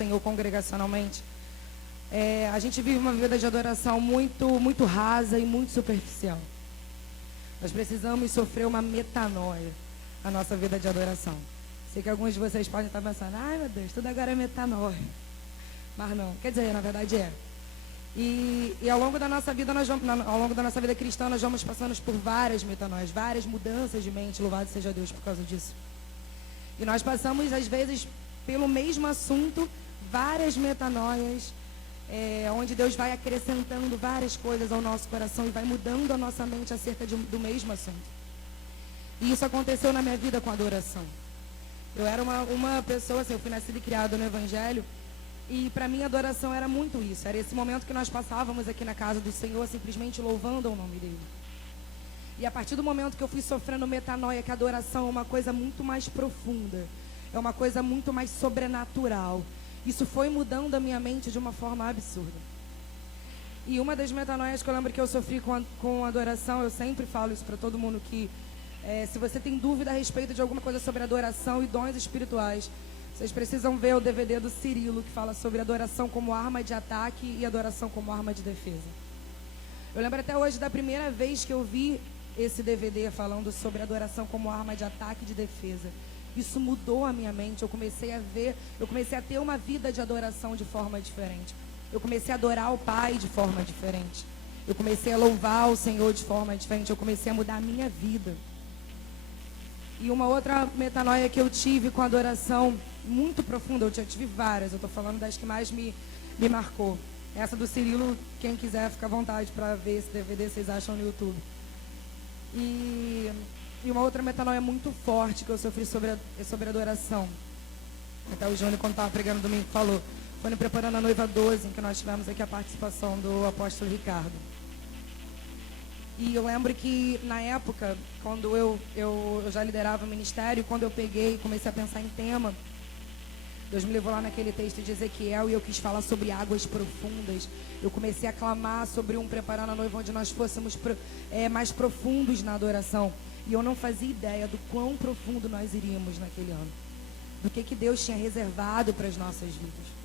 Senhor congregacionalmente, a gente vive uma vida de adoração muito rasa e muito superficial. Nós precisamos sofrer uma metanoia na nossa vida de adoração. Sei que alguns de vocês podem estar pensando, ai meu Deus, tudo agora é metanoia. Mas não, quer dizer, na verdade é. E ao longo da nossa vida, ao longo da nossa vida cristã, nós vamos passando por várias metanoias, várias mudanças de mente, louvado seja Deus por causa disso. E nós passamos, às vezes, pelo mesmo assunto, várias metanoias, onde Deus vai acrescentando várias coisas ao nosso coração e vai mudando a nossa mente acerca do mesmo assunto. E isso aconteceu na minha vida com a adoração. Eu era uma pessoa, assim, eu fui nascida e criada no Evangelho, e para mim a adoração era muito isso. Era esse momento que nós passávamos aqui na casa do Senhor, simplesmente louvando o nome dele. E a partir do momento que eu fui sofrendo metanoia, que a adoração é uma coisa muito mais profunda, é uma coisa muito mais sobrenatural, isso foi mudando a minha mente de uma forma absurda. E uma das metanoias que eu lembro que eu sofri com adoração, eu sempre falo isso para todo mundo, que se você tem dúvida a respeito de alguma coisa sobre adoração e dons espirituais, vocês precisam ver o DVD do Cirilo, que fala sobre adoração como arma de ataque e adoração como arma de defesa. Eu lembro até hoje da primeira vez que eu vi esse DVD falando sobre adoração como arma de ataque e de defesa. Isso mudou a minha mente. Eu comecei a ter uma vida de adoração de forma diferente. Eu comecei a adorar o Pai de forma diferente. Eu comecei a louvar o Senhor de forma diferente. Eu comecei a mudar a minha vida. E uma outra metanoia que eu tive com adoração muito profunda, eu já tive várias, eu estou falando das que mais me marcou. Essa do Cirilo, quem quiser, fica à vontade para ver esse DVD, vocês acham no YouTube. E uma outra metanoia muito forte que eu sofri sobre adoração. Até o Júnior, quando estava pregando domingo, falou. Foi no Preparando a Noiva 12, em que nós tivemos aqui a participação do apóstolo Ricardo. E eu lembro que, na época, quando eu já liderava o ministério, quando eu peguei e comecei a pensar em tema, Deus me levou lá naquele texto de Ezequiel e eu quis falar sobre águas profundas. Eu comecei a clamar sobre um Preparando a Noiva onde nós fôssemos mais profundos na adoração. E eu não fazia ideia do quão profundo nós iríamos naquele ano. Do que Deus tinha reservado para as nossas vidas.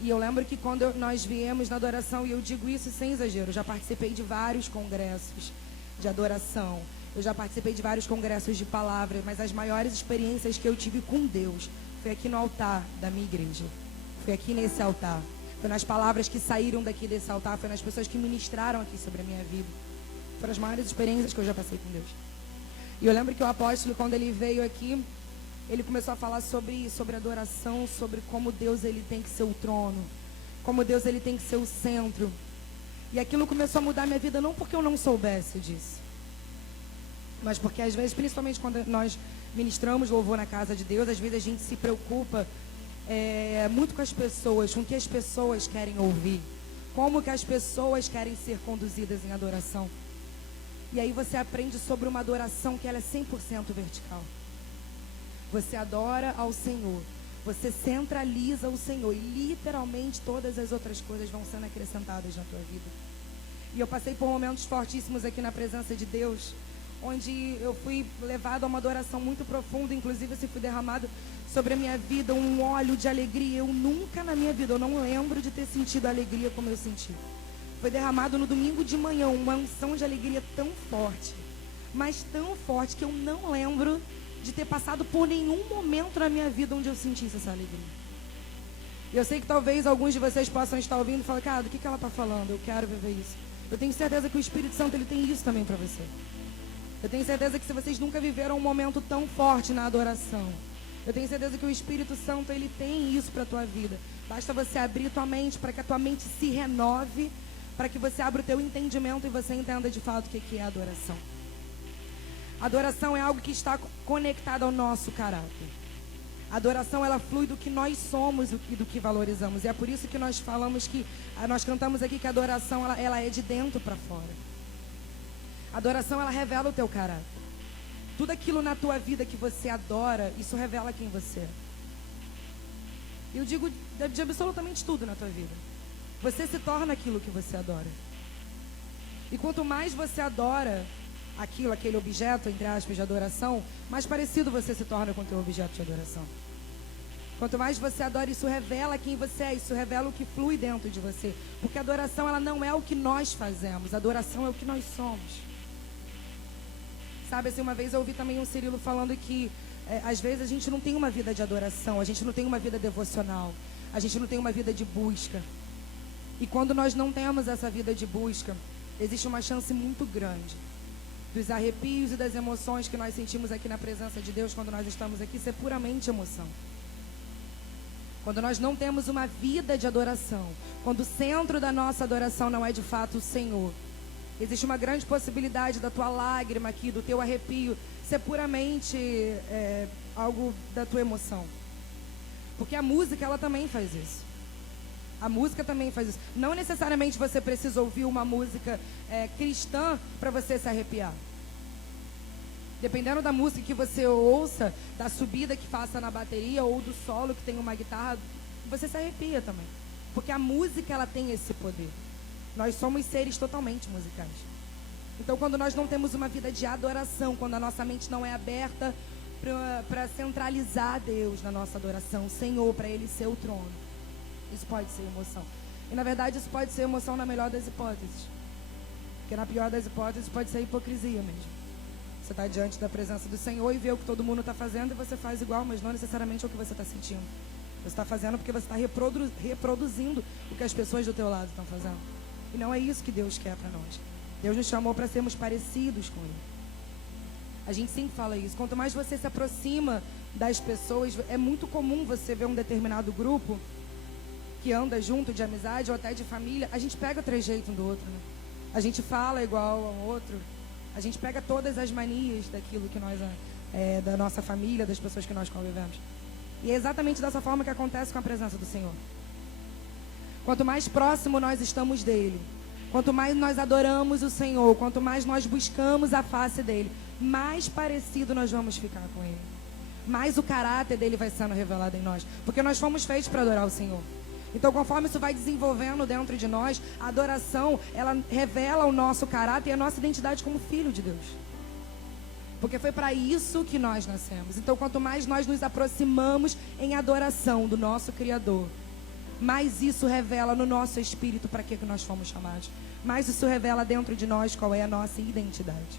E eu lembro que quando nós viemos na adoração, e eu digo isso sem exagero, eu já participei de vários congressos de adoração. Eu já participei de vários congressos de palavra, mas as maiores experiências que eu tive com Deus foi aqui no altar da minha igreja. Foi aqui nesse altar. Foi nas palavras que saíram daqui desse altar. Foi nas pessoas que ministraram aqui sobre a minha vida. Foram as maiores experiências que eu já passei com Deus. E eu lembro que o apóstolo, quando ele veio aqui, ele começou a falar sobre adoração, sobre como Deus ele tem que ser o trono. Como Deus ele tem que ser o centro. E aquilo começou a mudar minha vida, não porque eu não soubesse disso. Mas porque às vezes, principalmente quando nós ministramos louvor na casa de Deus, às vezes a gente se preocupa muito com as pessoas, com o que as pessoas querem ouvir, como que as pessoas querem ser conduzidas em adoração. E aí você aprende sobre uma adoração que ela é 100% vertical. Você adora ao Senhor, você centraliza o Senhor e literalmente todas as outras coisas vão sendo acrescentadas na tua vida. E eu passei por momentos fortíssimos aqui na presença de Deus, onde eu fui levado a uma adoração muito profunda, inclusive assim, fui derramado sobre a minha vida um óleo de alegria. Eu nunca na minha vida, eu não lembro de ter sentido alegria como eu senti. Foi derramado no domingo de manhã, uma unção de alegria tão forte, mas tão forte que eu não lembro de ter passado por nenhum momento na minha vida onde eu sentisse essa alegria. E eu sei que talvez alguns de vocês possam estar ouvindo e falar, cara, do que ela está falando? Eu quero viver isso. Eu tenho certeza que o Espírito Santo ele tem isso também para você. Eu tenho certeza que se vocês nunca viveram um momento tão forte na adoração, eu tenho certeza que o Espírito Santo ele tem isso para a tua vida. Basta você abrir tua mente para que a tua mente se renove, para que você abra o teu entendimento e você entenda de fato o que é adoração. Adoração é algo que está conectado ao nosso caráter. A adoração ela flui do que nós somos e do que valorizamos. E é por isso que nós falamos que nós cantamos aqui que a adoração ela é de dentro para fora. A adoração ela revela o teu caráter. Tudo aquilo na tua vida que você adora, isso revela quem você é. E eu digo de absolutamente tudo na tua vida. Você se torna aquilo que você adora. E quanto mais você adora aquele objeto, entre aspas, de adoração, mais parecido você se torna com o teu objeto de adoração. Quanto mais você adora, isso revela quem você é, isso revela o que flui dentro de você. Porque a adoração, ela não é o que nós fazemos, a adoração é o que nós somos. Sabe, assim, uma vez eu ouvi também um Cirilo falando que às vezes a gente não tem uma vida de adoração, a gente não tem uma vida devocional, a gente não tem uma vida de busca. E quando nós não temos essa vida de busca, existe uma chance muito grande dos arrepios e das emoções que nós sentimos aqui na presença de Deus quando nós estamos aqui ser puramente emoção. Quando nós não temos uma vida de adoração, quando o centro da nossa adoração não é de fato o Senhor, existe uma grande possibilidade da tua lágrima aqui, do teu arrepio, ser puramente algo da tua emoção. Porque a música, ela também faz isso. A música também faz isso. Não necessariamente você precisa ouvir uma música cristã para você se arrepiar. Dependendo da música que você ouça, da subida que faça na bateria ou do solo que tem uma guitarra, você se arrepia também. Porque a música, ela tem esse poder. Nós somos seres totalmente musicais. Então, quando nós não temos uma vida de adoração, quando a nossa mente não é aberta para centralizar Deus na nossa adoração, o Senhor, para Ele ser o trono, isso pode ser emoção. E, na verdade, isso pode ser emoção na melhor das hipóteses. Porque na pior das hipóteses pode ser hipocrisia mesmo. Você está diante da presença do Senhor e vê o que todo mundo está fazendo e você faz igual, mas não necessariamente é o que você está sentindo. Você está fazendo porque você está reproduzindo o que as pessoas do teu lado estão fazendo. E não é isso que Deus quer para nós. Deus nos chamou para sermos parecidos com Ele. A gente sempre fala isso. Quanto mais você se aproxima das pessoas, é muito comum você ver um determinado grupo que anda junto de amizade ou até de família, a gente pega o trejeito um do outro, né? A gente fala igual ao outro. A gente pega todas as manias daquilo que nós, da nossa família, das pessoas que nós convivemos. E é exatamente dessa forma que acontece com a presença do Senhor. Quanto mais próximo nós estamos dEle, quanto mais nós adoramos o Senhor, quanto mais nós buscamos a face dEle, mais parecido nós vamos ficar com Ele. Mais o caráter dEle vai sendo revelado em nós. Porque nós fomos feitos para adorar o Senhor. Então, conforme isso vai desenvolvendo dentro de nós, a adoração, ela revela o nosso caráter e a nossa identidade como filho de Deus. Porque foi para isso que nós nascemos. Então, quanto mais nós nos aproximamos em adoração do nosso Criador, mais isso revela no nosso espírito para que nós fomos chamados. Mais isso revela dentro de nós qual é a nossa identidade.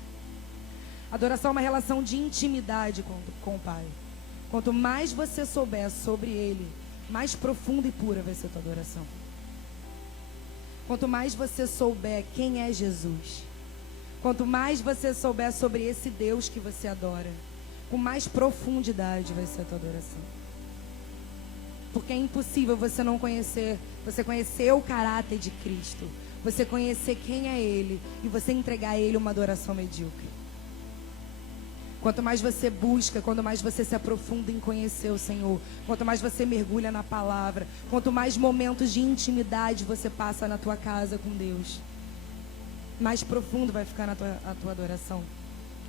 Adoração é uma relação de intimidade com o Pai. Quanto mais você souber sobre Ele, mais profunda e pura vai ser a tua adoração. Quanto mais você souber quem é Jesus, quanto mais você souber sobre esse Deus que você adora, com mais profundidade vai ser a tua adoração. Porque é impossível você não conhecer, você conhecer o caráter de Cristo, você conhecer quem é Ele e você entregar a Ele uma adoração medíocre. Quanto mais você busca, quanto mais você se aprofunda em conhecer o Senhor, quanto mais você mergulha na palavra, quanto mais momentos de intimidade você passa na tua casa com Deus, mais profundo vai ficar a tua adoração.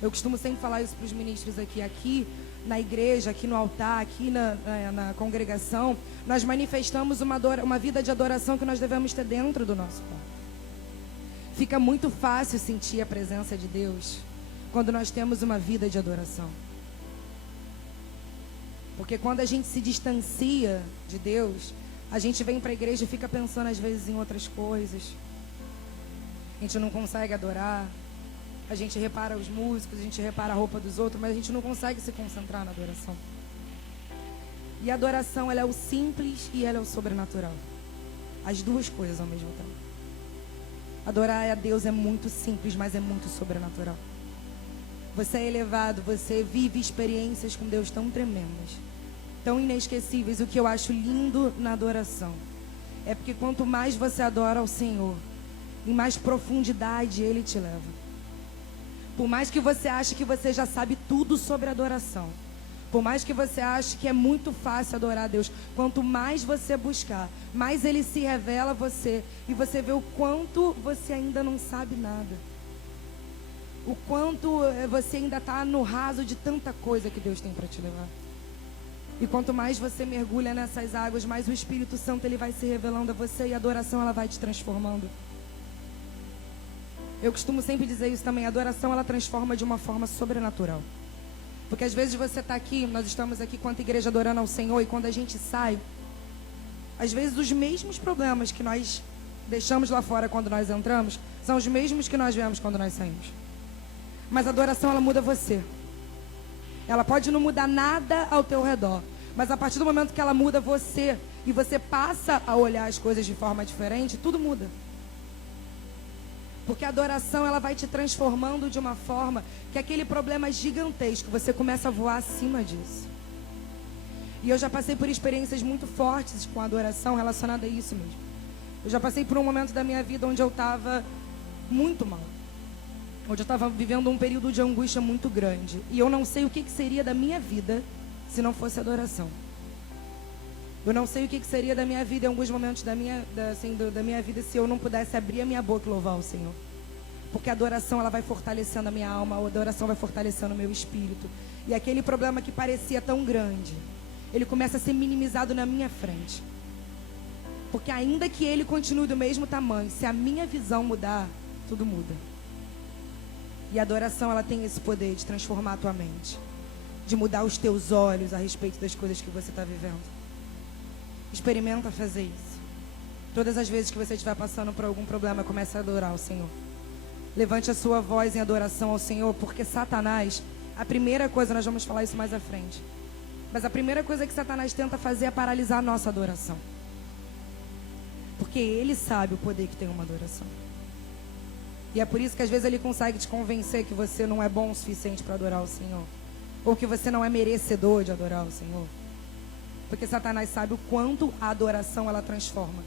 Eu costumo sempre falar isso para os ministros aqui na igreja, aqui no altar, aqui na congregação, nós manifestamos uma vida de adoração que nós devemos ter dentro do nosso corpo. Fica muito fácil sentir a presença de Deus quando nós temos uma vida de adoração. Porque quando a gente se distancia de Deus, a gente vem para a igreja e fica pensando às vezes em outras coisas. A gente não consegue adorar. A gente repara os músicos, a gente repara a roupa dos outros, mas a gente não consegue se concentrar na adoração. E a adoração, ela é o simples e ela é o sobrenatural. As duas coisas ao mesmo tempo. Adorar a Deus é muito simples, mas é muito sobrenatural. Você é elevado, você vive experiências com Deus tão tremendas, tão inesquecíveis. O que eu acho lindo na adoração é porque quanto mais você adora ao Senhor, em mais profundidade Ele te leva. Por mais que você ache que você já sabe tudo sobre adoração, por mais que você ache que é muito fácil adorar a Deus, quanto mais você buscar, mais Ele se revela a você e você vê o quanto você ainda não sabe nada. O quanto você ainda está no raso de tanta coisa que Deus tem para te levar. E quanto mais você mergulha nessas águas, mais o Espírito Santo ele vai se revelando a você e a adoração ela vai te transformando. Eu costumo sempre dizer isso também, a adoração ela transforma de uma forma sobrenatural. Porque às vezes você está aqui, nós estamos aqui quanto igreja adorando ao Senhor, e quando a gente sai, às vezes os mesmos problemas que nós deixamos lá fora quando nós entramos, são os mesmos que nós vemos quando nós saímos. Mas a adoração, ela muda você. Ela pode não mudar nada ao teu redor, mas a partir do momento que ela muda você, e você passa a olhar as coisas de forma diferente, tudo muda. Porque a adoração, ela vai te transformando de uma forma que aquele problema gigantesco, você começa a voar acima disso. E eu já passei por experiências muito fortes com a adoração relacionada a isso mesmo. Eu já passei por um momento da minha vida onde eu estava muito mal. Onde eu estava vivendo um período de angústia muito grande. E eu não sei o que seria da minha vida se não fosse adoração. Eu não sei o que seria da minha vida em alguns momentos da minha vida se eu não pudesse abrir a minha boca e louvar o Senhor. Porque a adoração, ela vai fortalecendo a minha alma, a adoração vai fortalecendo o meu espírito. E aquele problema que parecia tão grande, ele começa a ser minimizado na minha frente. Porque ainda que ele continue do mesmo tamanho, se a minha visão mudar, tudo muda. E a adoração, ela tem esse poder de transformar a tua mente, de mudar os teus olhos a respeito das coisas que você está vivendo. Experimenta fazer isso. Todas as vezes que você estiver passando por algum problema, comece a adorar o Senhor. Levante a sua voz em adoração ao Senhor, porque Satanás, a primeira coisa, nós vamos falar isso mais à frente, mas a primeira coisa que Satanás tenta fazer é paralisar a nossa adoração. Porque ele sabe o poder que tem uma adoração. E é por isso que às vezes ele consegue te convencer que você não é bom o suficiente para adorar o Senhor, ou que você não é merecedor de adorar o Senhor. Porque Satanás sabe o quanto a adoração, ela transforma.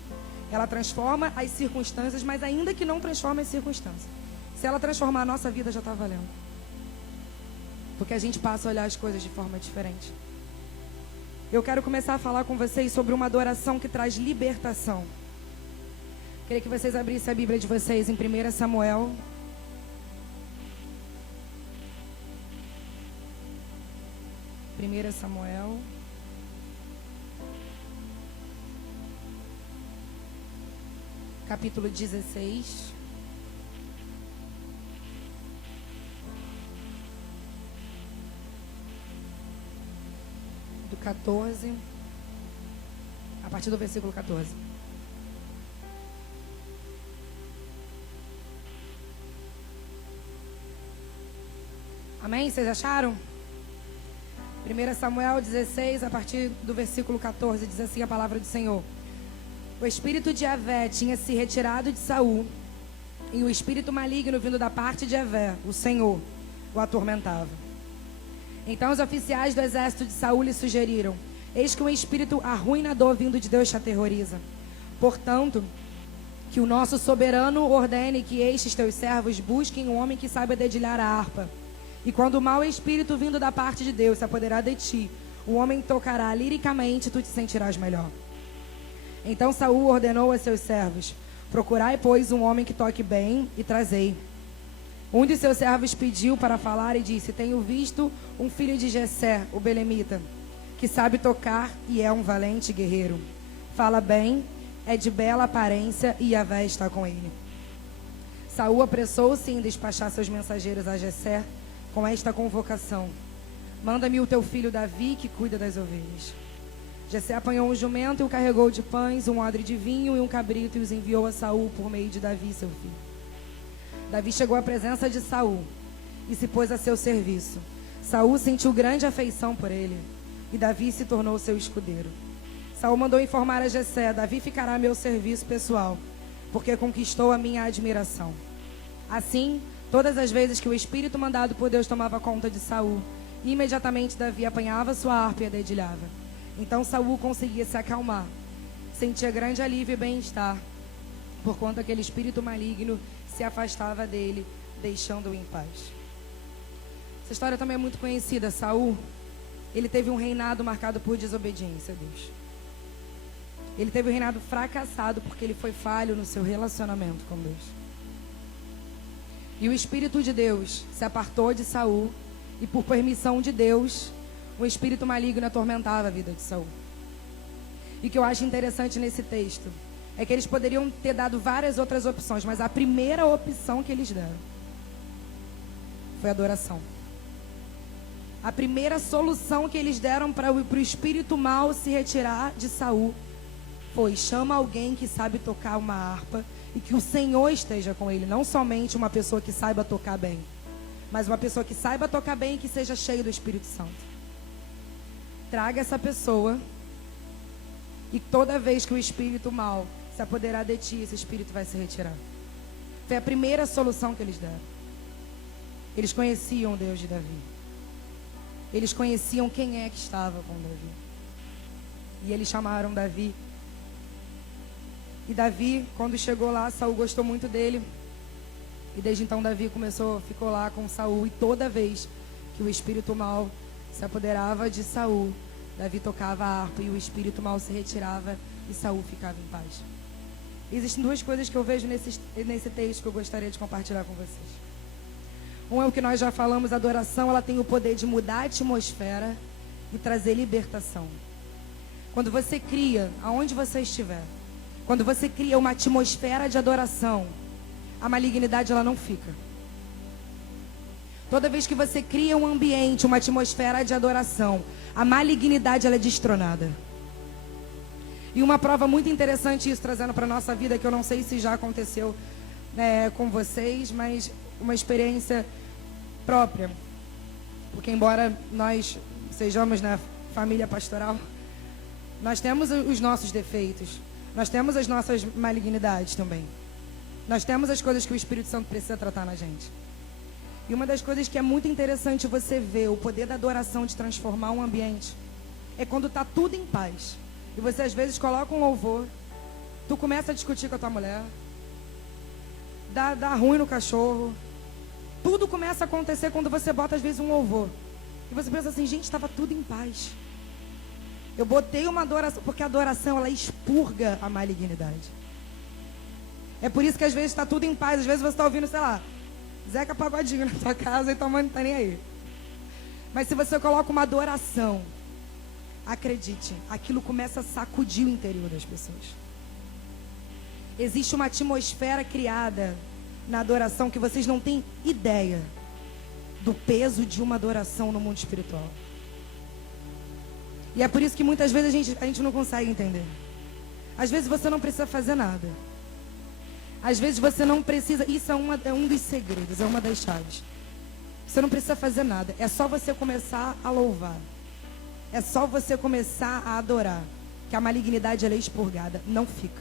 Ela transforma as circunstâncias, mas ainda que não transforme as circunstâncias, se ela transformar a nossa vida, já está valendo. Porque a gente passa a olhar as coisas de forma diferente. Eu quero começar a falar com vocês sobre uma adoração que traz libertação. Queria que vocês abrissem a Bíblia de vocês em 1 Samuel. Capítulo 16. Do 14. A partir do versículo 14. Amém? Vocês acharam? 1 Samuel 16, a partir do versículo 14, diz assim a palavra do Senhor. O espírito de Javé tinha se retirado de Saul, e o espírito maligno vindo da parte de Javé, o Senhor, o atormentava. Então os oficiais do exército de Saul lhe sugeriram: eis que um espírito arruinador vindo de Deus te aterroriza. Portanto, que o nosso soberano ordene que estes teus servos busquem um homem que saiba dedilhar a harpa. E quando o mau espírito vindo da parte de Deus se apoderar de ti, o homem tocará liricamente e tu te sentirás melhor. Então Saul ordenou a seus servos: procurai, pois, um homem que toque bem e trazei. Um de seus servos pediu para falar e disse: tenho visto um filho de Jessé, o belemita, que sabe tocar e é um valente guerreiro. Fala bem, é de bela aparência e Javé está com ele. Saul apressou-se em despachar seus mensageiros a Jessé com esta convocação: manda-me o teu filho Davi, que cuida das ovelhas. Jessé apanhou um jumento e o carregou de pães, um odre de vinho e um cabrito, e os enviou a Saul por meio de Davi, seu filho. Davi chegou à presença de Saul e se pôs a seu serviço. Saul sentiu grande afeição por ele, e Davi se tornou seu escudeiro. Saul mandou informar a Jessé: Davi ficará a meu serviço pessoal, porque conquistou a minha admiração. Assim, todas as vezes que o espírito mandado por Deus tomava conta de Saul, imediatamente Davi apanhava sua harpa e a dedilhava. Então Saul conseguia se acalmar, sentia grande alívio e bem-estar, porquanto aquele espírito maligno se afastava dele, deixando-o em paz. Essa história também é muito conhecida. Saul, ele teve um reinado marcado por desobediência a Deus. Ele teve um reinado fracassado porque ele foi falho no seu relacionamento com Deus. E o Espírito de Deus se apartou de Saul, e por permissão de Deus, o espírito maligno atormentava a vida de Saul. E o que eu acho interessante nesse texto é que eles poderiam ter dado várias outras opções, mas a primeira opção que eles deram foi adoração. A primeira solução que eles deram para o espírito mal se retirar de Saul foi: chama alguém que sabe tocar uma harpa e que o Senhor esteja com ele. Não somente uma pessoa que saiba tocar bem, mas uma pessoa que saiba tocar bem e que seja cheia do Espírito Santo. Traga essa pessoa, e toda vez que o espírito mal se apoderar de ti, esse espírito vai se retirar. Foi a primeira solução que eles deram. Eles conheciam o Deus de Davi. Eles conheciam quem é que estava com Davi. E eles chamaram Davi. E Davi, quando chegou lá, Saul gostou muito dele. E desde então Davi ficou lá com Saul. E toda vez que o espírito mal se apoderava de Saul, Davi tocava a harpa e o espírito mal se retirava e Saul ficava em paz. Existem duas coisas que eu vejo nesse texto que eu gostaria de compartilhar com vocês. Um é o que nós já falamos: a adoração, ela tem o poder de mudar a atmosfera e trazer libertação. Quando você cria, aonde você estiver, quando você cria uma atmosfera de adoração, a malignidade ela não fica. Toda vez que você cria um ambiente, uma atmosfera de adoração, a malignidade ela é destronada. E uma prova muito interessante isso, trazendo para a nossa vida, que eu não sei se já aconteceu com vocês, mas uma experiência própria. Porque embora nós sejamos na família pastoral, nós temos os nossos defeitos, nós temos as nossas malignidades também. Nós temos as coisas que o Espírito Santo precisa tratar na gente. E uma das coisas que é muito interessante você ver o poder da adoração de transformar um ambiente é quando está tudo em paz. E você às vezes coloca um louvor, tu começa a discutir com a tua mulher, dá ruim no cachorro. Tudo começa a acontecer quando você bota às vezes um louvor. E você pensa assim: gente, estava tudo em paz. Eu botei uma adoração, porque a adoração ela expurga a malignidade. É por isso que às vezes está tudo em paz. Às vezes você está ouvindo, sei lá, Zeca Pagodinho na sua casa e tua mãe não está nem aí. Mas se você coloca uma adoração, acredite, aquilo começa a sacudir o interior das pessoas. Existe uma atmosfera criada na adoração que vocês não têm ideia do peso de uma adoração no mundo espiritual. E é por isso que muitas vezes a gente não consegue entender. Às vezes você não precisa fazer nada. Às vezes você não precisa. Isso é um dos segredos, é uma das chaves. Você não precisa fazer nada. É só você começar a louvar. É só você começar a adorar. Que a malignidade ela é expurgada. Não fica.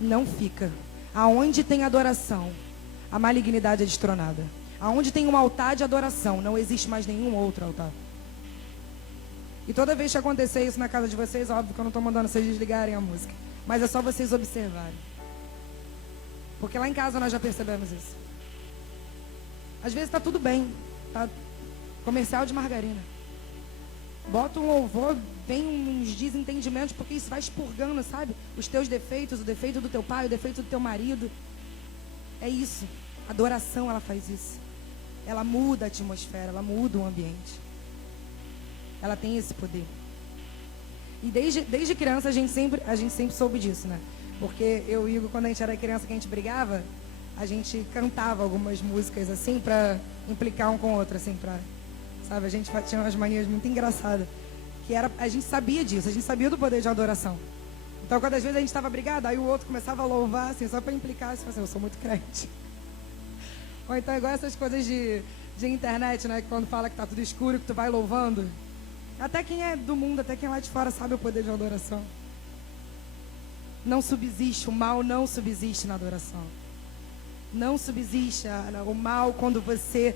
Não fica. Aonde tem adoração, a malignidade é destronada. Aonde tem um altar de adoração, não existe mais nenhum outro altar. E toda vez que acontecer isso na casa de vocês, óbvio que eu não estou mandando vocês desligarem a música. Mas é só vocês observarem. Porque lá em casa nós já percebemos isso. Às vezes está tudo bem. Tá comercial de margarina. Bota um louvor, vem uns desentendimentos, porque isso vai expurgando, sabe? Os teus defeitos, o defeito do teu pai, o defeito do teu marido. É isso. A adoração, ela faz isso. Ela muda a atmosfera, ela muda o ambiente. Ela tem esse poder. E desde criança a gente sempre soube disso, né? Porque eu e o Igor, quando a gente era criança, que a gente brigava, a gente cantava algumas músicas assim pra implicar um com o outro, assim, pra... Sabe, a gente tinha umas manias muito engraçadas. Que era, a gente sabia disso, a gente sabia do poder de adoração. Então, quando às vezes a gente estava brigado, aí o outro começava a louvar, assim, só para implicar, assim, eu sou muito crente. Ou então, igual essas coisas de internet, né? Que quando fala que tá tudo escuro, que tu vai louvando. Até quem é do mundo, até quem é lá de fora sabe o poder de adoração. Não subsiste, o mal não subsiste na adoração. Não subsiste o mal quando você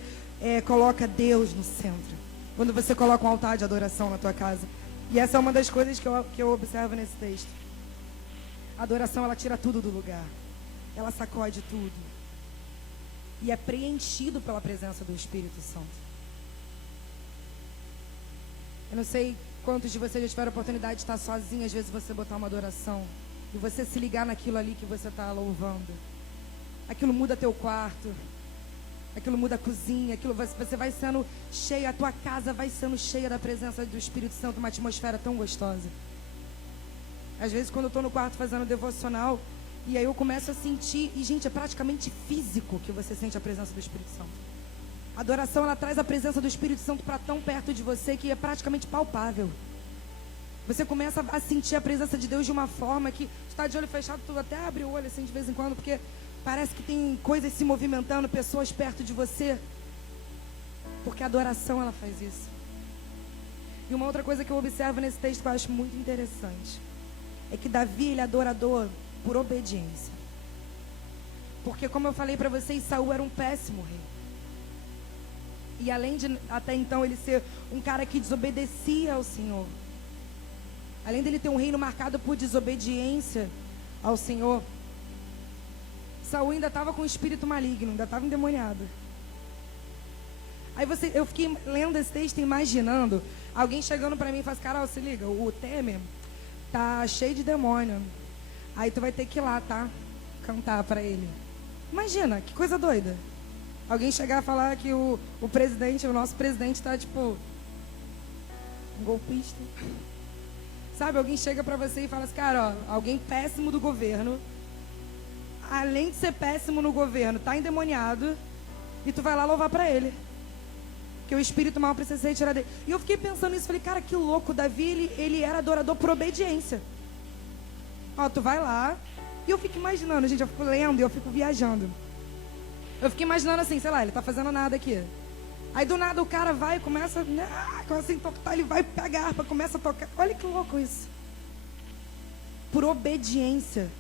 coloca Deus no centro. Quando você coloca um altar de adoração na tua casa. E essa é uma das coisas que eu observo nesse texto. A adoração, ela tira tudo do lugar. Ela sacode tudo. E é preenchido pela presença do Espírito Santo. Eu não sei quantos de vocês já tiveram a oportunidade de estar sozinho, às vezes você botar uma adoração e você se ligar naquilo ali que você está louvando. Aquilo muda teu quarto, aquilo muda a cozinha, aquilo você vai sendo cheia, a tua casa vai sendo cheia da presença do Espírito Santo, uma atmosfera tão gostosa. Às vezes quando eu estou no quarto fazendo devocional, e aí eu começo a sentir, e gente, é praticamente físico que você sente a presença do Espírito Santo. A adoração, ela traz a presença do Espírito Santo para tão perto de você que é praticamente palpável. Você começa a sentir a presença de Deus de uma forma que tu está de olho fechado, tu até abre o olho assim de vez em quando, porque parece que tem coisas se movimentando, pessoas perto de você. Porque a adoração, ela faz isso. E uma outra coisa que eu observo nesse texto que eu acho muito interessante é que Davi, ele é adorador por obediência. Porque, como eu falei para vocês, Saul era um péssimo rei. E além de, até então, ele ser um cara que desobedecia ao Senhor, além dele ter um reino marcado por desobediência ao Senhor, Saul ainda estava com um espírito maligno, ainda estava endemoniado. Aí eu fiquei lendo esse texto, imaginando alguém chegando para mim e falando assim, Carol, se liga, o Temer tá cheio de demônio. Aí tu vai ter que ir lá, tá? Cantar para ele. Imagina, que coisa doida. Alguém chegar a falar que o presidente, o nosso presidente tá tipo um golpista. Sabe, alguém chega para você e fala assim, cara, ó, alguém péssimo do governo, além de ser péssimo no governo, tá endemoniado, e tu vai lá louvar para ele. Que o espírito mal precisa ser retirado dele. E eu fiquei pensando nisso, falei, cara, que louco, Davi, ele era adorador por obediência. Ó, tu vai lá, e eu fico imaginando, gente, eu fico lendo e eu fico viajando. Eu fico imaginando assim, sei lá, ele tá fazendo nada aqui. Aí do nada o cara vai e começa a entortar, ele vai pegar a harpa, começa a tocar. Olha que louco isso. Por obediência.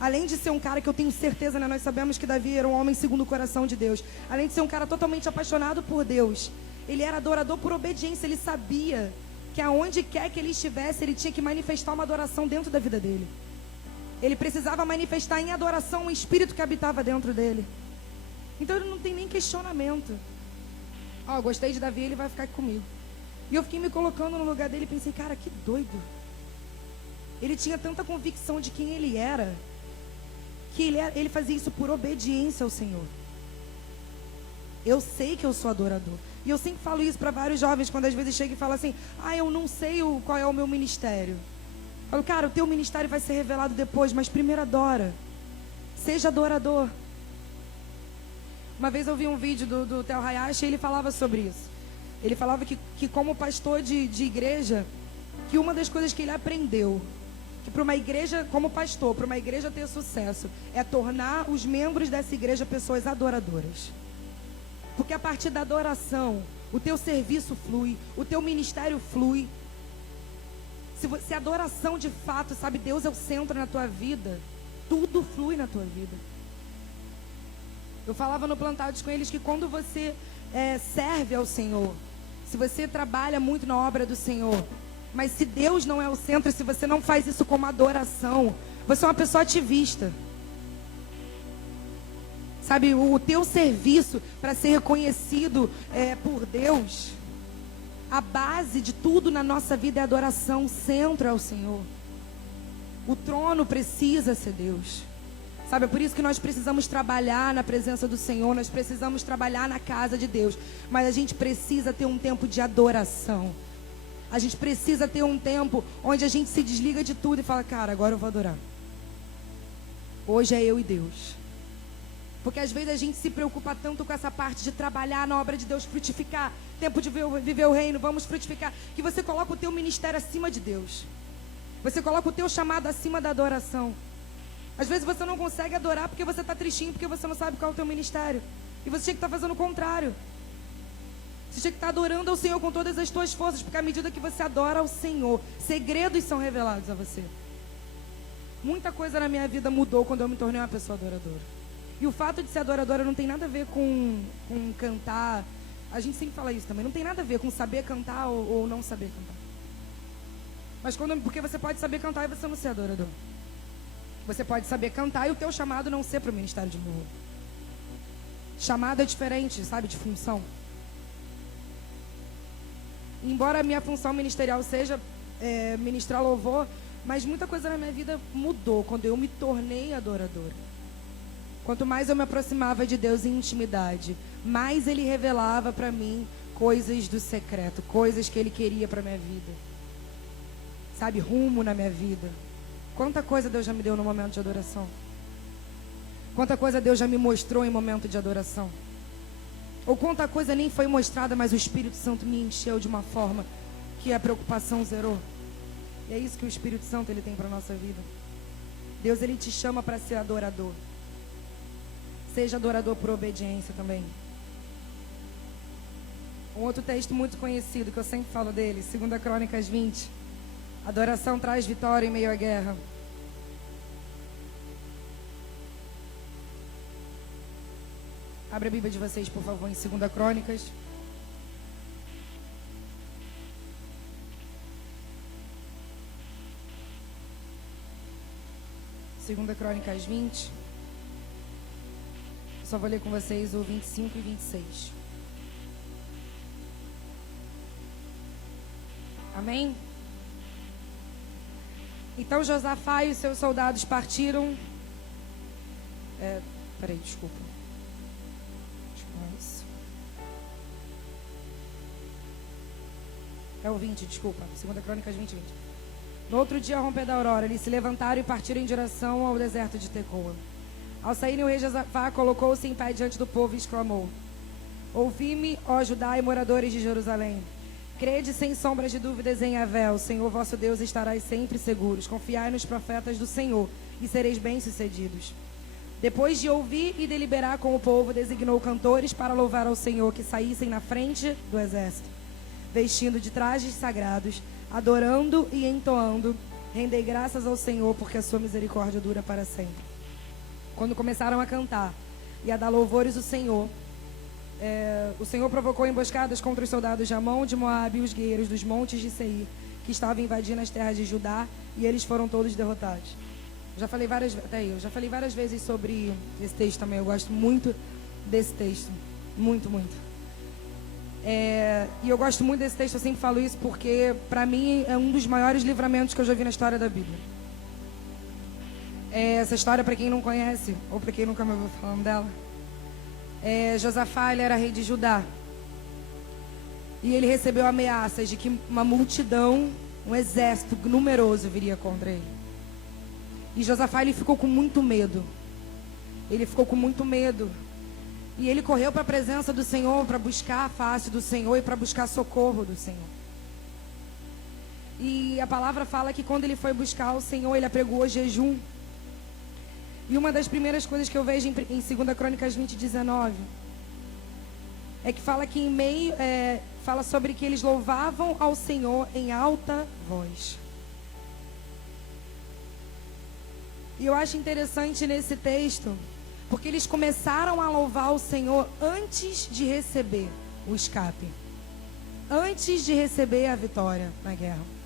Além de ser um cara que eu tenho certeza, né, nós sabemos que Davi era um homem segundo o coração de Deus. Além de ser um cara totalmente apaixonado por Deus, ele era adorador por obediência. Ele sabia que aonde quer que ele estivesse, ele tinha que manifestar uma adoração dentro da vida dele. Ele precisava manifestar em adoração o espírito que habitava dentro dele. Então ele não tem nem questionamento. Ó, gostei de Davi, ele vai ficar aqui comigo. E eu fiquei me colocando no lugar dele e pensei, cara, que doido. Ele tinha tanta convicção de quem ele era, que ele fazia isso por obediência ao Senhor. Eu sei que eu sou adorador. E eu sempre falo isso para vários jovens, quando às vezes chegam e falam assim, eu não sei qual é o meu ministério. Eu falo, cara, o teu ministério vai ser revelado depois, mas primeiro adora. Seja adorador. Uma vez eu vi um vídeo do Theo Hayashi e ele falava sobre isso. Ele falava que como pastor de igreja, que uma das coisas que ele aprendeu, que para uma igreja, como pastor, para uma igreja ter sucesso, é tornar os membros dessa igreja pessoas adoradoras. Porque a partir da adoração, o teu serviço flui, o teu ministério flui. Se a adoração de fato, sabe, Deus é o centro na tua vida, tudo flui na tua vida. Eu falava no Plantados com eles que quando você serve ao Senhor, se você trabalha muito na obra do Senhor, mas se Deus não é o centro, se você não faz isso como adoração, você é uma pessoa ativista. Sabe, o teu serviço para ser reconhecido por Deus, a base de tudo na nossa vida é adoração, o centro é o Senhor. O trono precisa ser Deus. Sabe, é por isso que nós precisamos trabalhar na presença do Senhor, nós precisamos trabalhar na casa de Deus. Mas a gente precisa ter um tempo de adoração. A gente precisa ter um tempo onde a gente se desliga de tudo e fala, cara, agora eu vou adorar. Hoje é eu e Deus. Porque às vezes a gente se preocupa tanto com essa parte de trabalhar na obra de Deus, frutificar, tempo de viver o reino, vamos frutificar, que você coloca o teu ministério acima de Deus. Você coloca o teu chamado acima da adoração. Às vezes você não consegue adorar porque você está tristinho, porque você não sabe qual é o teu ministério. E você tinha que estar fazendo o contrário. Você tinha que estar adorando ao Senhor com todas as tuas forças, porque à medida que você adora ao Senhor, segredos são revelados a você. Muita coisa na minha vida mudou quando eu me tornei uma pessoa adoradora. E o fato de ser adoradora não tem nada a ver com cantar. A gente sempre fala isso também. Não tem nada a ver com saber cantar ou não saber cantar. Mas porque você pode saber cantar e você não ser adorador. Você pode saber cantar e o teu chamado não ser para o ministério de louvor. Chamado é diferente, sabe, de função. Embora a minha função ministerial seja ministrar louvor, mas muita coisa na minha vida mudou quando eu me tornei adoradora. Quanto mais eu me aproximava de Deus em intimidade, mais Ele revelava para mim coisas do secreto, coisas que Ele queria para minha vida. Sabe, rumo na minha vida. Quanta coisa Deus já me deu no momento de adoração. Quanta coisa Deus já me mostrou em momento de adoração. Ou quanta coisa nem foi mostrada, mas o Espírito Santo me encheu de uma forma que a preocupação zerou. E é isso que o Espírito Santo ele tem para a nossa vida. Deus ele te chama para ser adorador. Seja adorador por obediência também. Um outro texto muito conhecido, que eu sempre falo dele, 2 Crônicas 20. Adoração traz vitória em meio à guerra. Abre a Bíblia de vocês, por favor, em 2 Crônicas. Segunda Crônicas 20. Só vou ler com vocês o 25 e 26. Amém? Então Josafá e os seus soldados partiram. Peraí, desculpa. É o 20, desculpa. 2 Crônicas 20. No outro dia, ao romper da aurora, eles se levantaram e partiram em direção ao deserto de Tecoa. Ao saírem, o rei Josafá colocou-se em pé diante do povo e exclamou: Ouvi-me, ó Judá e moradores de Jerusalém. Crede sem sombras de dúvidas em Yahvé, o Senhor vosso Deus, estarais sempre seguros. Confiai nos profetas do Senhor e sereis bem-sucedidos. Depois de ouvir e deliberar com o povo, designou cantores para louvar ao Senhor, que saíssem na frente do exército, vestindo de trajes sagrados, adorando e entoando: rendei graças ao Senhor, porque a sua misericórdia dura para sempre. Quando começaram a cantar e a dar louvores ao Senhor, o Senhor provocou emboscadas contra os soldados de Amon, de Moabe e os guerreiros dos montes de Seir, que estavam invadindo as terras de Judá, e eles foram todos derrotados. Eu já falei várias vezes sobre esse texto também. Eu gosto muito desse texto, muito, muito. E eu gosto muito desse texto, eu sempre falo isso, porque para mim é um dos maiores livramentos que eu já vi na história da Bíblia. Essa história, para quem não conhece, ou para quem nunca me ouviu falando dela, Josafá, ele era rei de Judá. E ele recebeu ameaças de que uma multidão, um exército numeroso viria contra ele. E Josafá, ele ficou com muito medo. E ele correu para a presença do Senhor, para buscar a face do Senhor e para buscar socorro do Senhor. E a palavra fala que quando ele foi buscar o Senhor, ele apregoou jejum. E uma das primeiras coisas que eu vejo em 2 Crônicas 20, 19, é que fala que fala sobre que eles louvavam ao Senhor em alta voz. E eu acho interessante nesse texto, porque eles começaram a louvar o Senhor antes de receber o escape, antes de receber a vitória na guerra.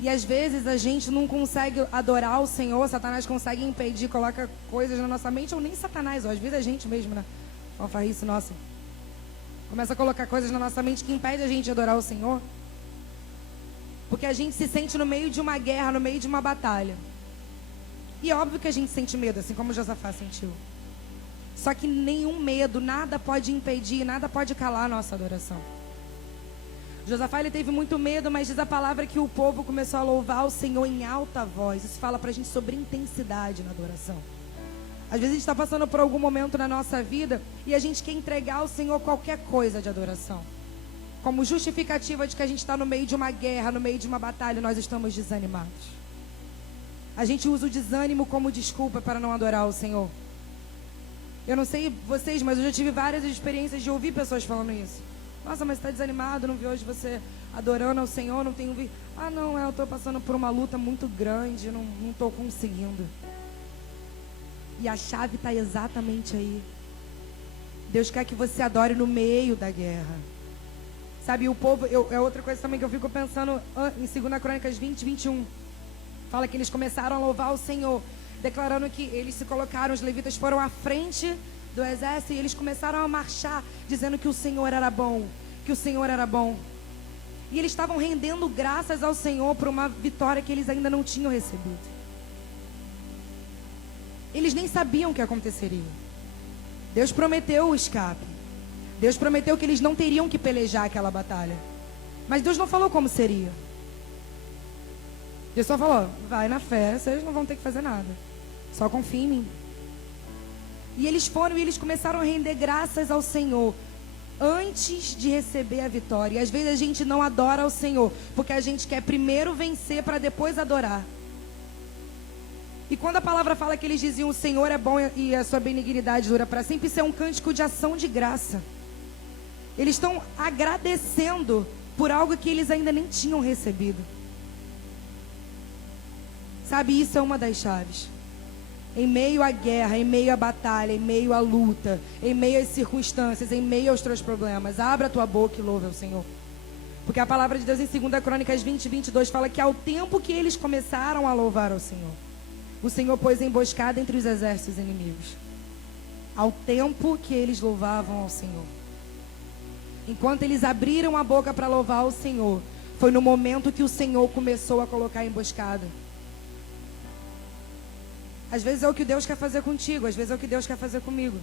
E às vezes a gente não consegue adorar o Senhor, Satanás consegue impedir, coloca coisas na nossa mente, ou nem Satanás, ou às vezes a gente mesmo, né? Uma farrice nossa. Começa a colocar coisas na nossa mente que impede a gente de adorar o Senhor. Porque a gente se sente no meio de uma guerra, no meio de uma batalha. E é óbvio que a gente sente medo, assim como Josafá sentiu. Só que nenhum medo, nada pode impedir, nada pode calar a nossa adoração. Josafá, ele teve muito medo, mas diz a palavra que o povo começou a louvar o Senhor em alta voz. Isso fala pra gente sobre intensidade na adoração. Às vezes a gente está passando por algum momento na nossa vida e a gente quer entregar ao Senhor qualquer coisa de adoração. Como justificativa de que a gente está no meio de uma guerra, no meio de uma batalha, nós estamos desanimados. A gente usa o desânimo como desculpa para não adorar o Senhor. Eu não sei vocês, mas eu já tive várias experiências de ouvir pessoas falando isso. Nossa, mas você está desanimado, não vi hoje você adorando ao Senhor, não tenho visto. Ah, não, eu estou passando por uma luta muito grande, não estou conseguindo. E a chave está exatamente aí. Deus quer que você adore no meio da guerra. Sabe, o povo, é outra coisa também que eu fico pensando em 2 Crônicas 20, 21. Fala que eles começaram a louvar o Senhor, declarando que eles se colocaram, os levitas foram à frente do exército e eles começaram a marchar, dizendo que o Senhor era bom, que o Senhor era bom. E eles estavam rendendo graças ao Senhor por uma vitória que eles ainda não tinham recebido. Eles nem sabiam o que aconteceria. Deus prometeu o escape. Deus prometeu que eles não teriam que pelejar aquela batalha. Mas Deus não falou como seria. Deus só falou, vai na fé, vocês não vão ter que fazer nada. Só confia em mim. E eles foram e eles começaram a render graças ao Senhor antes de receber a vitória. E às vezes a gente não adora ao Senhor, porque a gente quer primeiro vencer para depois adorar. E quando a palavra fala que eles diziam: o Senhor é bom e a sua benignidade dura para sempre, isso é um cântico de ação de graça. Eles estão agradecendo por algo que eles ainda nem tinham recebido. Sabe, isso é uma das chaves. Em meio à guerra, em meio à batalha, em meio à luta, em meio às circunstâncias, em meio aos teus problemas, abra a tua boca e louve ao Senhor. Porque a palavra de Deus em 2 Crônicas 20:22 fala que ao tempo que eles começaram a louvar ao Senhor, o Senhor pôs emboscada entre os exércitos inimigos. Ao tempo que eles louvavam ao Senhor. Enquanto eles abriram a boca para louvar ao Senhor, foi no momento que o Senhor começou a colocar emboscada. Às vezes é o que Deus quer fazer contigo, às vezes é o que Deus quer fazer comigo.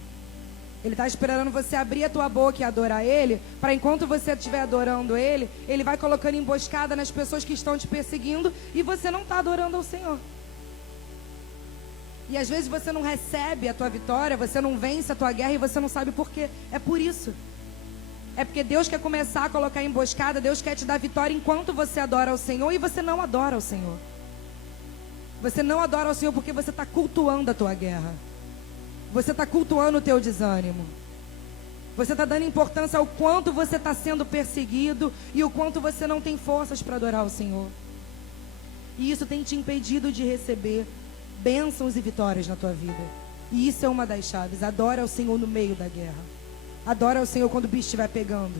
Ele está esperando você abrir a tua boca e adorar Ele, para enquanto você estiver adorando Ele, Ele vai colocando emboscada nas pessoas que estão te perseguindo e você não está adorando ao Senhor. E às vezes você não recebe a tua vitória, você não vence a tua guerra e você não sabe por quê. É por isso. É porque Deus quer começar a colocar emboscada, Deus quer te dar vitória enquanto você adora ao Senhor e você não adora ao Senhor. Você não adora ao Senhor porque você está cultuando a tua guerra. Você está cultuando o teu desânimo. Você está dando importância ao quanto você está sendo perseguido e o quanto você não tem forças para adorar o Senhor. E isso tem te impedido de receber bênçãos e vitórias na tua vida. E isso é uma das chaves. Adora ao Senhor no meio da guerra. Adora ao Senhor quando o bicho estiver pegando.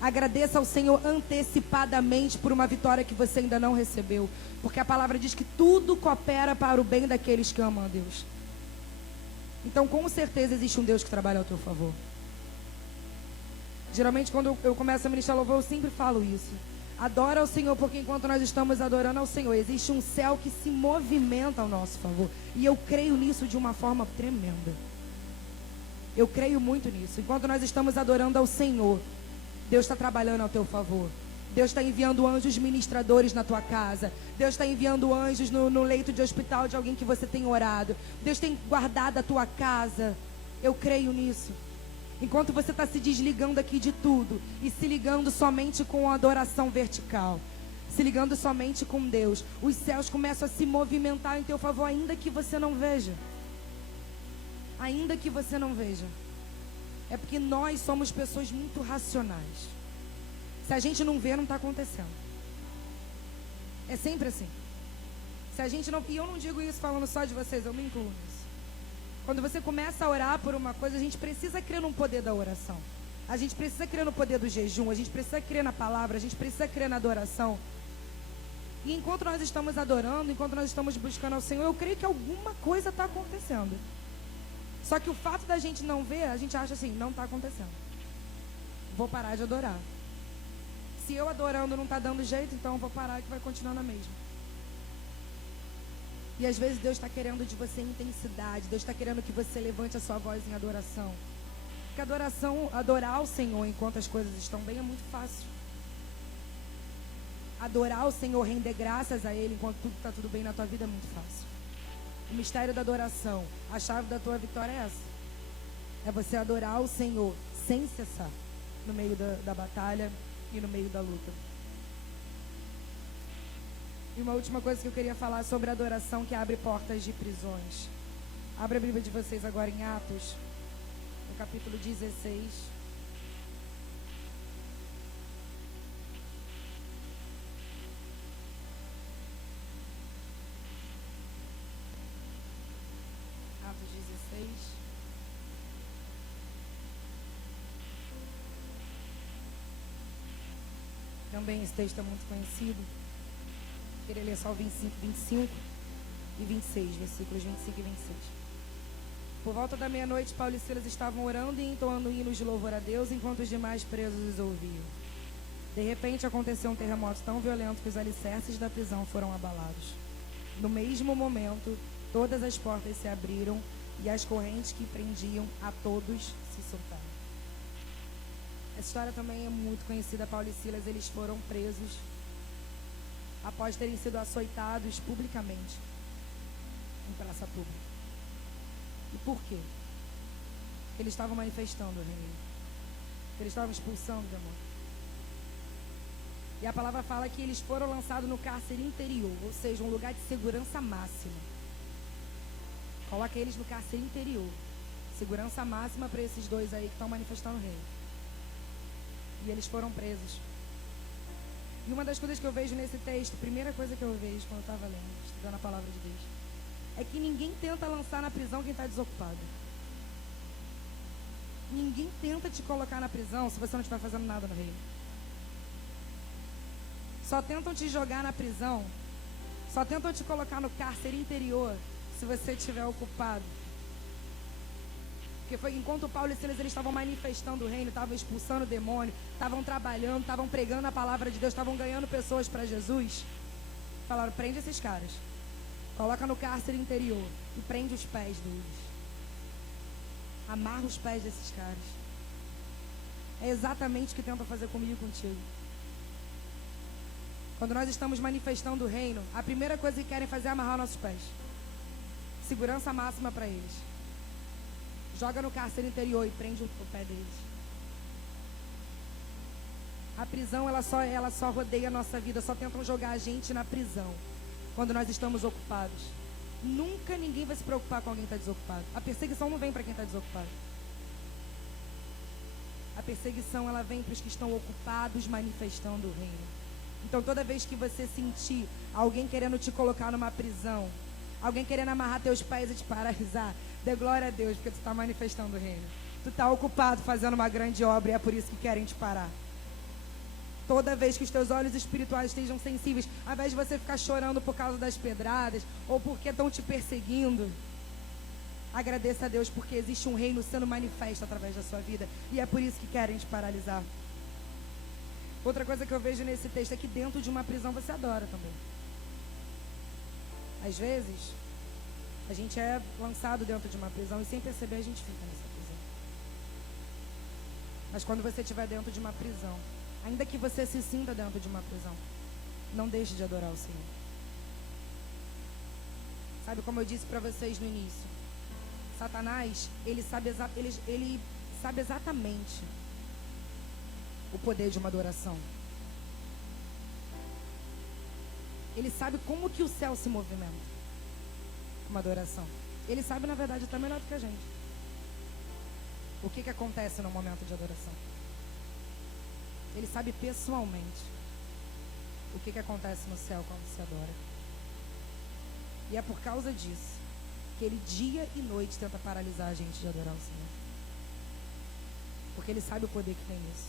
Agradeça ao Senhor antecipadamente por uma vitória que você ainda não recebeu. Porque a palavra diz que tudo coopera para o bem daqueles que amam a Deus. Então, com certeza, existe um Deus que trabalha ao teu favor. Geralmente, quando eu começo a ministrar louvor, eu sempre falo isso. Adora ao Senhor, porque enquanto nós estamos adorando ao Senhor, existe um céu que se movimenta ao nosso favor. E eu creio nisso de uma forma tremenda. Eu creio muito nisso. Enquanto nós estamos adorando ao Senhor, Deus está trabalhando ao teu favor. Deus está enviando anjos ministradores na tua casa. Deus está enviando anjos no leito de hospital de alguém que você tem orado. Deus tem guardado a tua casa. Eu creio nisso. Enquanto você está se desligando aqui de tudo e se ligando somente com a adoração vertical, se ligando somente com Deus, os céus começam a se movimentar em teu favor, ainda que você não veja. Ainda que você não veja. É porque nós somos pessoas muito racionais. Se a gente não vê, não está acontecendo. É sempre assim. Se a gente não... E eu não digo isso falando só de vocês, eu me incluo nisso. Quando você começa a orar por uma coisa, a gente precisa crer no poder da oração. A gente precisa crer no poder do jejum. A gente precisa crer na palavra. A gente precisa crer na adoração. E enquanto nós estamos adorando, enquanto nós estamos buscando ao Senhor, eu creio que alguma coisa está acontecendo. Só que o fato da gente não ver, a gente acha assim, não está acontecendo. Vou parar de adorar. Se eu adorando não está dando jeito, então eu vou parar que vai continuar na mesma. E às vezes Deus está querendo de você intensidade. Deus está querendo que você levante a sua voz em adoração. Porque adorar o Senhor enquanto as coisas estão bem é muito fácil. Adorar o Senhor, render graças a Ele enquanto tudo está tudo bem na tua vida é muito fácil. O mistério da adoração, a chave da tua vitória é essa. É você adorar o Senhor sem cessar no meio da batalha e no meio da luta. E uma última coisa que eu queria falar sobre a adoração que abre portas de prisões. Abra a Bíblia de vocês agora em Atos, no capítulo 16. Atos 16. Também esse texto é muito conhecido. Eu queria ler só o 25 e 26, versículos 25 e 26. Por volta da meia-noite, Paulo e Silas estavam orando e entoando hinos de louvor a Deus, enquanto os demais presos os ouviam. De repente, aconteceu um terremoto tão violento que os alicerces da prisão foram abalados. No mesmo momento, todas as portas se abriram e as correntes que prendiam a todos se soltaram. Essa história também é muito conhecida. Paulo e Silas, eles foram presos após terem sido açoitados publicamente em praça pública. E por quê? Eles estavam manifestando o reino. Eles estavam expulsando o demônio. E a palavra fala que eles foram lançados no cárcere interior, ou seja, um lugar de segurança máxima. Coloca eles no cárcere interior. Segurança máxima para esses dois aí que estão manifestando o reino. E eles foram presos. E uma das coisas que eu vejo nesse texto, primeira coisa que eu vejo quando eu estava lendo, estudando a palavra de Deus, é que ninguém tenta lançar na prisão quem está desocupado. Ninguém tenta te colocar na prisão se você não estiver fazendo nada no reino. Só tentam te jogar na prisão, só tentam te colocar no cárcere interior se você estiver ocupado. Porque foi enquanto Paulo e Silas eles estavam manifestando o reino, estavam expulsando o demônio, estavam trabalhando, estavam pregando a palavra de Deus, estavam ganhando pessoas para Jesus. Falaram, prende esses caras, coloca no cárcere interior e prende os pés deles. Amarra os pés desses caras. É exatamente o que tentam fazer comigo e contigo. Quando nós estamos manifestando o reino, a primeira coisa que querem fazer é amarrar nossos pés. Segurança máxima para eles. Joga no cárcere interior e prende o pé deles. A prisão, ela só rodeia a nossa vida, só tentam jogar a gente na prisão quando nós estamos ocupados. Nunca ninguém vai se preocupar com alguém que está desocupado. A perseguição não vem para quem está desocupado. A perseguição, ela vem para os que estão ocupados manifestando o reino. Então, toda vez que você sentir alguém querendo te colocar numa prisão, alguém querendo amarrar teus pés e te paralisar, dê glória a Deus, porque tu está manifestando o reino. Tu está ocupado fazendo uma grande obra e é por isso que querem te parar. Toda vez que os teus olhos espirituais estejam sensíveis, ao invés de você ficar chorando por causa das pedradas ou porque estão te perseguindo, agradeça a Deus porque existe um reino sendo manifesto através da sua vida e é por isso que querem te paralisar. Outra coisa que eu vejo nesse texto é que dentro de uma prisão você adora também. Às vezes, a gente é lançado dentro de uma prisão e sem perceber a gente fica nessa prisão. Mas quando você estiver dentro de uma prisão, ainda que você se sinta dentro de uma prisão, não deixe de adorar o Senhor. Sabe como eu disse para vocês no início? Satanás, ele sabe exatamente o poder de uma adoração. Ele sabe como que o céu se movimenta. Uma adoração. Ele sabe, na verdade, até melhor do que a gente. O que acontece no momento de adoração. Ele sabe pessoalmente o que acontece no céu quando se adora. E é por causa disso que ele dia e noite tenta paralisar a gente de adorar o Senhor. Porque ele sabe o poder que tem nisso.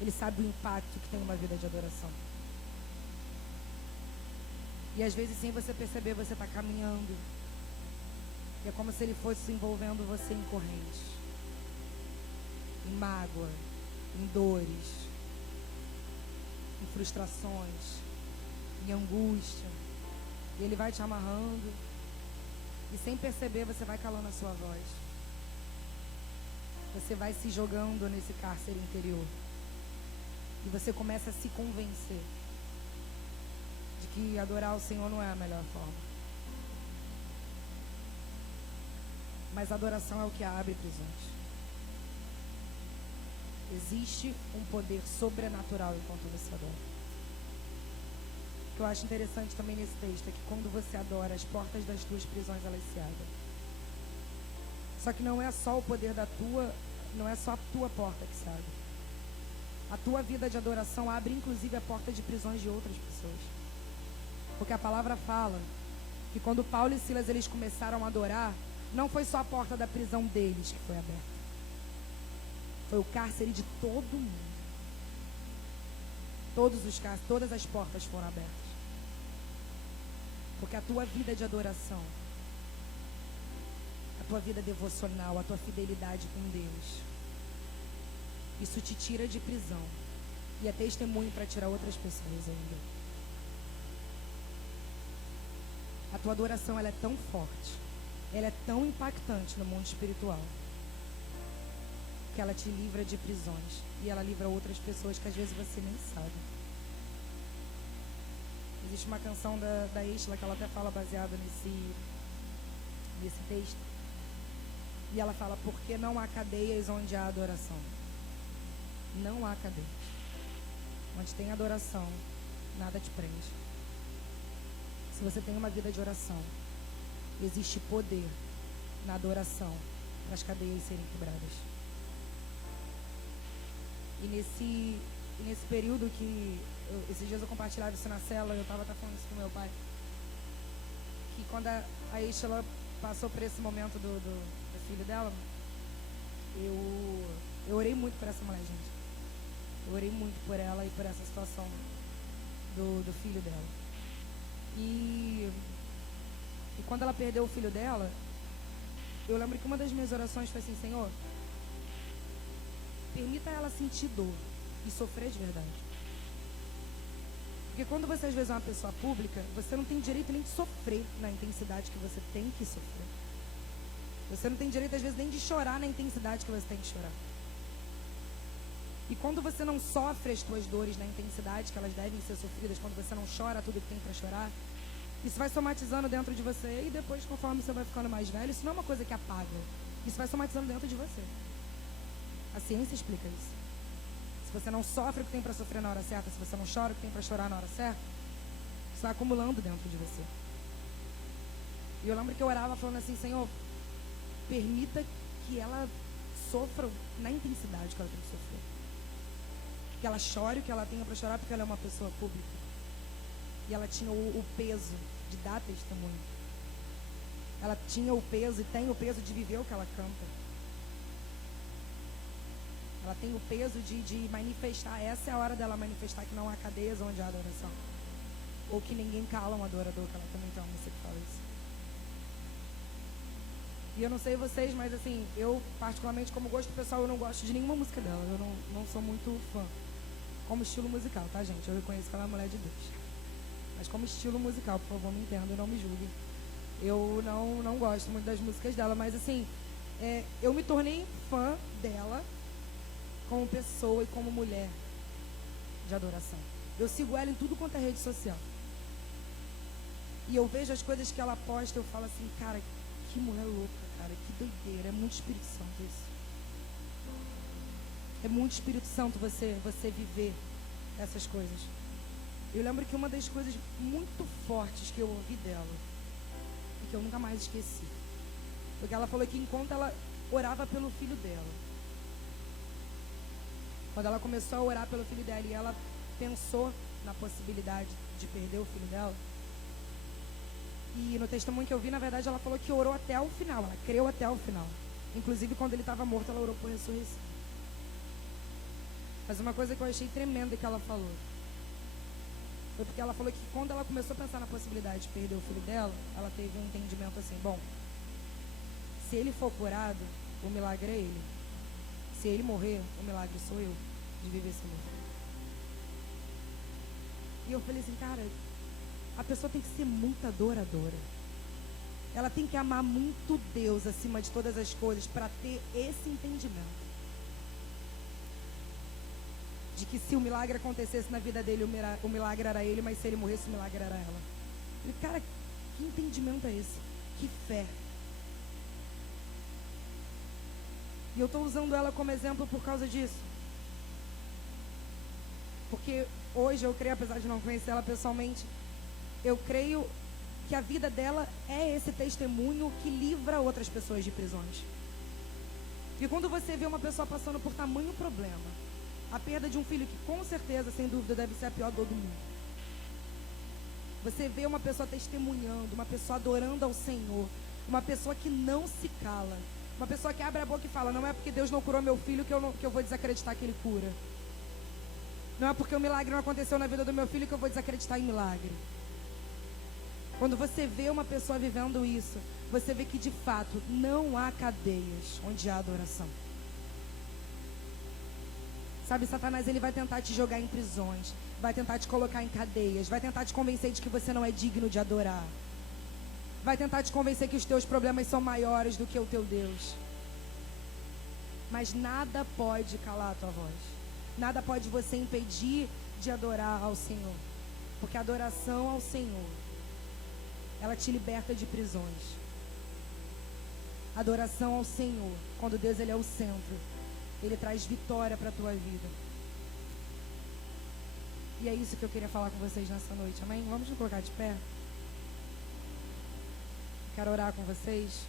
Ele sabe o impacto que tem uma vida de adoração. E às vezes, sem você perceber, você está caminhando. E é como se ele fosse envolvendo você em correntes, em mágoa, em dores, em frustrações, em angústia. E ele vai te amarrando. E sem perceber, você vai calando a sua voz. Você vai se jogando nesse cárcere interior. E você começa a se convencer de que adorar o Senhor não é a melhor forma. Mas a adoração é o que abre prisões. Existe um poder sobrenatural enquanto você adora. O que eu acho interessante também nesse texto é que quando você adora, as portas das tuas prisões elas se abrem. Só que não é só o poder não é só a tua porta que se abre. A tua vida de adoração abre inclusive a porta de prisões de outras pessoas. Porque a palavra fala que quando Paulo e Silas eles começaram a adorar, não foi só a porta da prisão deles que foi aberta. Foi o cárcere de todo mundo. Todas as portas foram abertas. Porque a tua vida de adoração, a tua vida devocional, a tua fidelidade com Deus, isso te tira de prisão e é testemunho para tirar outras pessoas ainda. A tua adoração ela é tão forte, ela é tão impactante no mundo espiritual, que ela te livra de prisões e ela livra outras pessoas que às vezes você nem sabe. Existe uma canção da Isla que ela até fala baseada nesse texto. E ela fala, porque não há cadeias onde há adoração. Não há cadeias. Onde tem adoração, nada te prende. Se você tem uma vida de oração, existe poder na adoração para as cadeias serem quebradas. E nesse período que esses dias eu compartilhava isso na célula, eu estava falando isso com meu pai, que quando a Isla passou por esse momento do filho dela, eu orei muito por essa mulher, gente. Eu orei muito por ela e por essa situação do filho dela. E quando ela perdeu o filho dela, eu lembro que uma das minhas orações foi assim, Senhor, permita ela sentir dor e sofrer de verdade. Porque quando você às vezes é uma pessoa pública, você não tem direito nem de sofrer na intensidade que você tem que sofrer. Você não tem direito às vezes nem de chorar na intensidade que você tem que chorar. E quando você não sofre as tuas dores na intensidade que elas devem ser sofridas, quando você não chora tudo que tem para chorar, isso vai somatizando dentro de você e depois, conforme você vai ficando mais velho, isso não é uma coisa que apaga. Isso vai somatizando dentro de você. A ciência explica isso. Se você não sofre o que tem para sofrer na hora certa, se você não chora o que tem para chorar na hora certa, isso vai acumulando dentro de você. E eu lembro que eu orava falando assim, Senhor, permita que ela sofra na intensidade que ela tem que sofrer. Que ela chore o que ela tenha para chorar, porque ela é uma pessoa pública. E ela tinha o peso de dar testemunho. Ela tinha o peso e tem o peso de viver o que ela canta. Ela tem o peso de manifestar. Essa é a hora dela manifestar que não há cadeias onde há adoração. Ou que ninguém cala um adorador, que ela também tem uma música que fala isso. E eu não sei vocês, mas assim, eu particularmente como gosto pessoal, eu não gosto de nenhuma música dela. Eu não sou muito fã. Como estilo musical, tá, gente? Eu reconheço que ela é uma mulher de Deus. Mas como estilo musical, por favor, me entenda e não me julgue. Eu não gosto muito das músicas dela, mas assim, eu me tornei fã dela como pessoa e como mulher de adoração. Eu sigo ela em tudo quanto é rede social. E eu vejo as coisas que ela posta, eu falo assim, cara, que mulher louca, cara, que doideira. É muito Espírito Santo isso. É muito Espírito Santo você viver essas coisas. Eu lembro que uma das coisas muito fortes que eu ouvi dela, e que eu nunca mais esqueci, foi que ela falou que enquanto ela orava pelo filho dela, quando ela começou a orar pelo filho dela e ela pensou na possibilidade de perder o filho dela, e no testemunho que eu vi, na verdade, ela falou que orou até o final, ela creu até o final. Inclusive, quando ele estava morto, ela orou por ressurreição. Mas uma coisa que eu achei tremenda que ela falou foi porque ela falou que quando ela começou a pensar na possibilidade de perder o filho dela, ela teve um entendimento assim, bom, se ele for curado, o milagre é ele. Se ele morrer, o milagre sou eu de viver esse morrer. E eu falei assim, cara, a pessoa tem que ser muito adoradora. Ela tem que amar muito Deus acima de todas as coisas para ter esse entendimento. De que se o milagre acontecesse na vida dele, o milagre era ele, mas se ele morresse, o milagre era ela. E, cara, que entendimento é esse? Que fé. E eu estou usando ela como exemplo por causa disso. Porque hoje eu creio, apesar de não conhecer ela pessoalmente, eu creio que a vida dela é esse testemunho que livra outras pessoas de prisões. E quando você vê uma pessoa passando por tamanho problema, a perda de um filho que com certeza, sem dúvida, deve ser a pior dor do mundo. Você vê uma pessoa testemunhando, uma pessoa adorando ao Senhor, uma pessoa que não se cala, uma pessoa que abre a boca e fala, não é porque Deus não curou meu filho que eu vou desacreditar que ele cura. Não é porque o milagre não aconteceu na vida do meu filho que eu vou desacreditar em milagre. Quando você vê uma pessoa vivendo isso, você vê que de fato não há cadeias onde há adoração. Sabe, Satanás, ele vai tentar te jogar em prisões, vai tentar te colocar em cadeias, vai tentar te convencer de que você não é digno de adorar. Vai tentar te convencer que os teus problemas são maiores do que o teu Deus. Mas nada pode calar a tua voz. Nada pode você impedir de adorar ao Senhor. Porque a adoração ao Senhor, ela te liberta de prisões. Adoração ao Senhor, quando Deus ele é o centro, Ele traz vitória para a tua vida. E é isso que eu queria falar com vocês nessa noite, amém? Vamos nos colocar de pé? Quero orar com vocês.